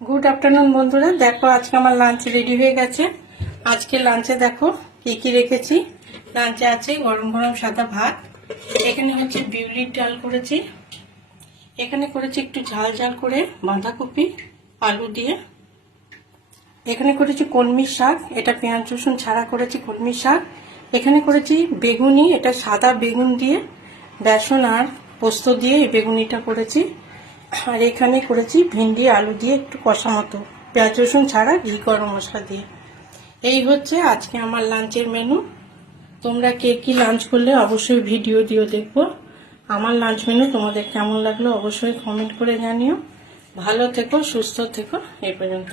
Good afternoon बंधुरा देखो आज के हमार लांच रेडी हो गए। आज के लांचे देखो की रेखेছি। लांचे আছে गरम गरम सादा भात, এখানে হচ্ছে বিউলির ডাল করেছি, এখানে করেছি একটু ঝাল ঝাল করে বাঁধাকপি আলু দিয়ে, এখানে করেছি কলমি শাক, এটা পেঁয়াজ রসুন ছাড়া করেছি কলমি শাক, এখানে করেছি বেগুনি, এটা সাদা বেগুন দিয়ে বেসন আর পোস্ত দিয়ে এই বেগুনিটা করেছি, আর এখানে করেছি ভিন্ডি আলু দিয়ে একটু কষা মতো পেঁয়াজ রসুন ছাড়া ঘি গরম মশলা দিয়ে। এই হচ্ছে আজকে আমার লাঞ্চের মেনু। তোমরা কে কি লাঞ্চ করলে অবশ্যই ভিডিও দিও দেখবো। আমার লাঞ্চ মেনু তোমাদের কেমন লাগলো অবশ্যই কমেন্ট করে জানিও। ভালো থেকো, সুস্থ থেকো। এই পর্যন্ত।